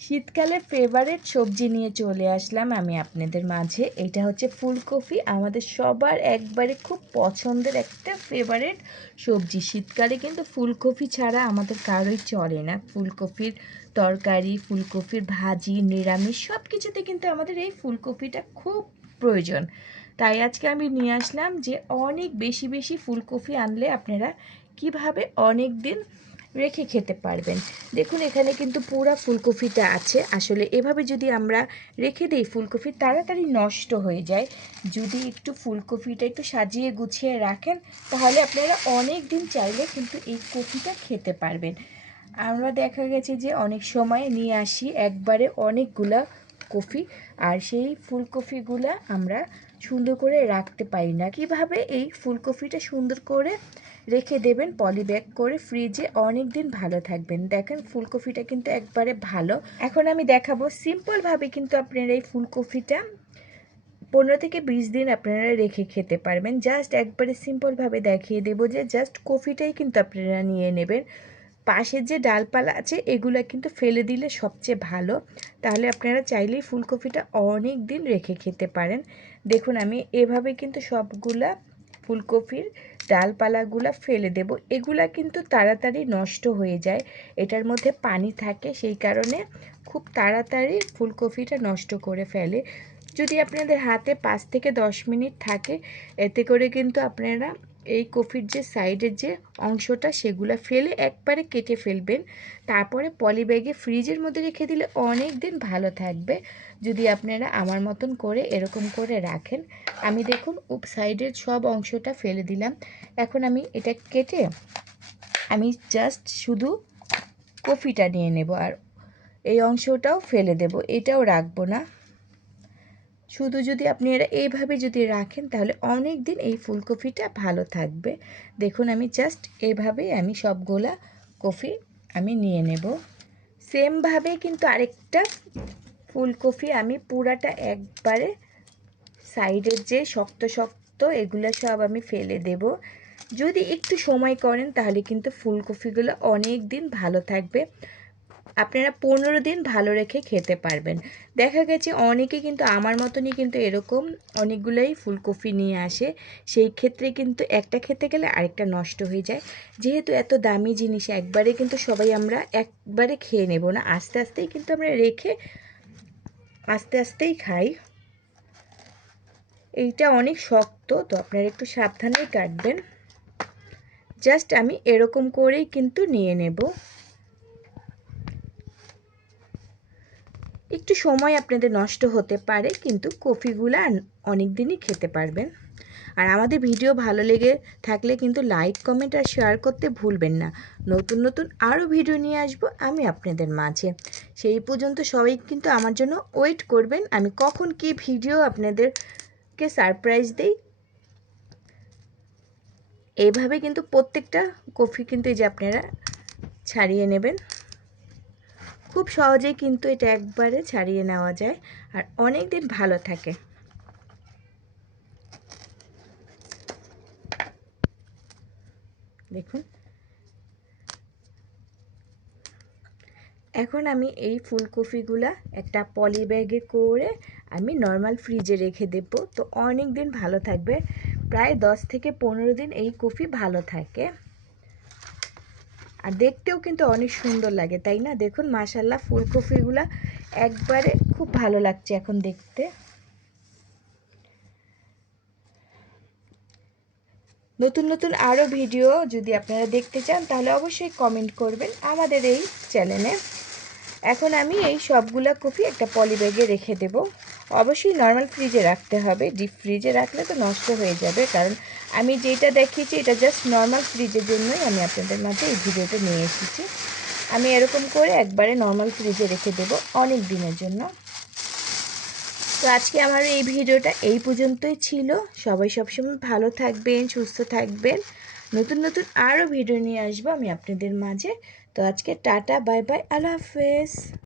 শীতকালের ফেভারিট সবজি নিয়ে চলে আসলাম আমি আপনাদের মাঝে। এটা হচ্ছে ফুলকপি, আমাদের সবার একবারে খুব পছন্দের একটা ফেভারিট সবজি। শীতকালে কিন্তু ফুলকপি ছাড়া আমাদের কারোই চলে না। ফুলকপির তরকারি, ফুলকপির ভাজি, নিরামিষ সব কিছুতে কিন্তু আমাদের এই ফুলকপিটা খুব প্রয়োজন। তাই আজকে আমি নিয়ে আসলাম যে অনেক বেশি বেশি ফুলকপি আনলে আপনারা কিভাবে অনেক দিন রেখে খেতে পারবেন। দেখুন এখানে কিন্তু পুরো ফুলকপিটা আছে। আসলে এভাবে যদি আমরা রেখে দিই ফুলকপি তাড়াতাড়ি নষ্ট হয়ে যায়। যদি একটু ফুলকপিটা একটু সাজিয়ে গুছিয়ে রাখেন তাহলে আপনারা অনেক দিন চাইলে কিন্তু এই কপিটা খেতে পারবেন। আমরা দেখা গেছে যে অনেক সময় নিয়ে আসি একবারে অনেকগুলা কপি, আর সেই ফুলকপিগুলা আমরা সুন্দর করে রাখতে পারি না। কিভাবে এই ফুলকপিটা সুন্দর করে রেখে দেবেন পলি ব্যাগ করে ফ্রিজে, অনেক দিন ভালো থাকবেন। দেখেন ফুলকপিটা কিন্তু একবারে ভালো। এখন আমি দেখাবো সিম্পলভাবে কিন্তু আপনারা এই ফুলকপিটা 15 থেকে 20 দিন আপনারা রেখে খেতে পারবেন। জাস্ট একবারে সিম্পলভাবে দেখিয়ে দেবো যে জাস্ট কপিটাই কিন্তু আপনারা নিয়ে নেবেন। পাশের যে ডালপালা আছে এগুলা কিন্তু ফেলে দিলে সবচেয়ে ভালো, তাহলে আপনারা চাইলেই ফুলকপিটা অনেক দিন রেখে খেতে পারেন। দেখুন আমি এভাবে কিন্তু সবগুলা ফুলকপির ডালপালাগুলা ফেলে দেব। এগুলা কিন্তু তাড়াতাড়ি নষ্ট হয়ে যায়, এটার মধ্যে পানি থাকে, সেই কারণে খুব তাড়াতাড়ি ফুলকপিটা নষ্ট করে ফেলে। যদি আপনাদের হাতে 5 থেকে 10 মিনিট থাকে, এতে করে কিন্তু আপনারা এই কপির যে সাইডের যে অংশটা সেগুলো ফেলে একবারে কেটে ফেলবেন। তারপরে পলি ব্যাগে ফ্রিজের মধ্যে রেখে দিলে অনেক দিন ভালো থাকবে যদি আপনারা আমার মতন করে এরকম করে রাখেন। আমি দেখুন সাইডের সব অংশটা ফেলে দিলাম। এখন আমি এটা কেটে আমি জাস্ট শুধু কপিটা নিয়ে নেব, আর এই অংশটাও ফেলে দেব, এটাও রাখবো না। শুধু যদি আপনি এটা এইভাবে যদি রাখেন তাহলে অনেক দিন এই ফুলকপিটা ভালো থাকবে। দেখুন আমি জাস্ট এইভাবেই আমি সবগুলা কপি আমি নিয়ে নেব। সেমভাবে কিন্তু আরেকটা ফুলকপি আমি পুরাটা একবারে সাইডের যে শক্ত শক্ত এগুলো সব আমি ফেলে দেব। যদি একটু সময় করেন তাহলে কিন্তু ফুলকপিগুলো অনেক দিন ভালো থাকবে, আপনারা 15 দিন ভালো রেখে খেতে পারবেন। দেখা গেছে অনেকে কিন্তু আমার মতনই কিন্তু এরকম অনেকগুলোই ফুলকপি নিয়ে আসে, সেই ক্ষেত্রে কিন্তু একটা খেতে গেলে আরেকটা নষ্ট হয়ে যায়। যেহেতু এত দামি জিনিস একবারে কিন্তু সবাই আমরা একবারে খেয়ে নেব না, আস্তে আস্তেই কিন্তু আমরা রেখে আস্তে আস্তেই খাই। এইটা অনেক শক্ত, তো আপনারা একটু সাবধানেই কাটবেন। জাস্ট আমি এরকম করেই কিন্তু নিয়ে নেব। একটু সময় আপনাদের নষ্ট হতে পারে, কিন্তু কপিগুলো অনেক দিনই খেতে পারবেন। আর আমাদের ভিডিও ভালো লেগে থাকলে কিন্তু লাইক কমেন্ট আর শেয়ার করতে ভুলবেন না। নতুন নতুন আরও ভিডিও নিয়ে আসবো আমি আপনাদের মাঝে। সেই পর্যন্ত সবাই কিন্তু আমার জন্য ওয়েট করবেন, আমি কখন কি ভিডিও আপনাদেরকে সারপ্রাইজ দেই। এইভাবে কিন্তু প্রত্যেকটা কপি কিন্তু এই যে আপনারা ছাড়িয়ে নেবেন। খুব সহজেই কিন্তু এটা একবারে ছাড়িয়ে নেওয়া যায় আর অনেক দিন ভালো থাকে। দেখুন এখন আমি এই ফুলকপিগুলা একটা পলি ব্যাগে করে আমি নর্মাল ফ্রিজে রেখে দেব, তো অনেক দিন ভালো থাকবে। প্রায় 10 থেকে 15 দিন এই কপি ভালো থাকে, আর দেখতেও কিন্তু অনেক সুন্দর লাগে, তাই না? দেখুন মাশাল্লাহ ফুলকপিগুলা একবারে খুব ভালো লাগছে এখন দেখতে। নতুন নতুন আরও ভিডিও যদি আপনারা দেখতে চান তাহলে অবশ্যই কমেন্ট করবেন আমাদের এই চ্যানেলে। এখন আমি এই সবগুলা কপি একটা পলি ব্যাগে রেখে দেব। অবশ্যই নর্মাল ফ্রিজে রাখতে হবে, ডিপ ফ্রিজে রাখলে তো নষ্ট হয়ে যাবে, কারণ আমি যেটা দেখিয়েছি এটা জাস্ট নর্মাল ফ্রিজের জন্যই আমি আপনাদের মাঝে এই ভিডিওটা নিয়ে এসেছি। আমি এরকম করে একবারে নর্মাল ফ্রিজে রেখে দেব অনেক দিনের জন্য। তো আজকে আমার এই ভিডিওটা এই পর্যন্তই ছিল। সবাই সবসময় ভালো থাকবেন, সুস্থ থাকবেন। নতুন নতুন আরও ভিডিও নিয়ে আসবো আমি আপনাদের মাঝে। তো আজকে টাটা, বাই বাই, আল্লাহ হাফেজ।